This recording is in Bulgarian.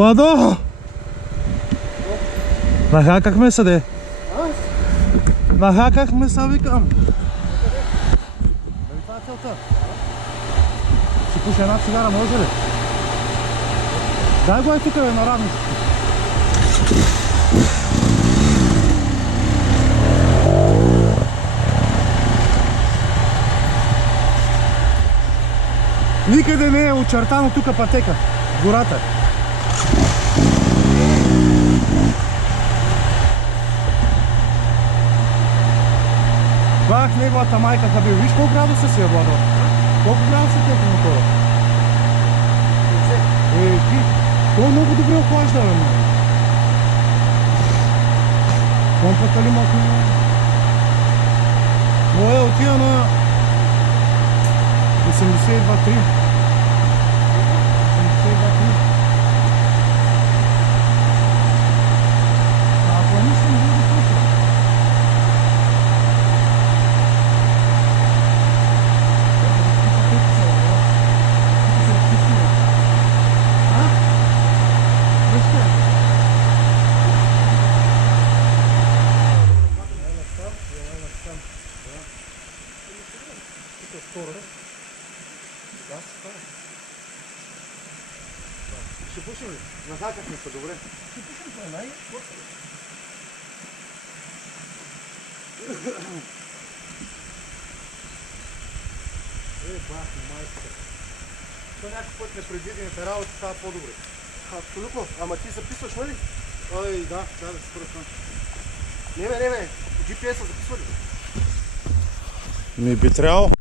Владо! Нахакахме се, де. Нахакахме се, викам. Дали това е целта? Си пуша една цигара, може ли? Дай го е тук, бе, на равнището. Никъде не е очертано тук пътека, гората. Бах неговата майка хабил. Виж колко градуса си е, Владо? Колко градуса ти е по мотора? Ти, той е много добре охлажда, бе, много. Помпата ли махне? Моя отива на 82-3. Ще пушим ли? Нахакахме се, добре. Ще пушим това, най? Бах, майка. Това някакъв път непредвидените работи става по-добре. Абсолютно. Ама ти записваш, нали? Ой, да, да се спра това. Не бе, GPS-а записва ли? Ми би трябвало.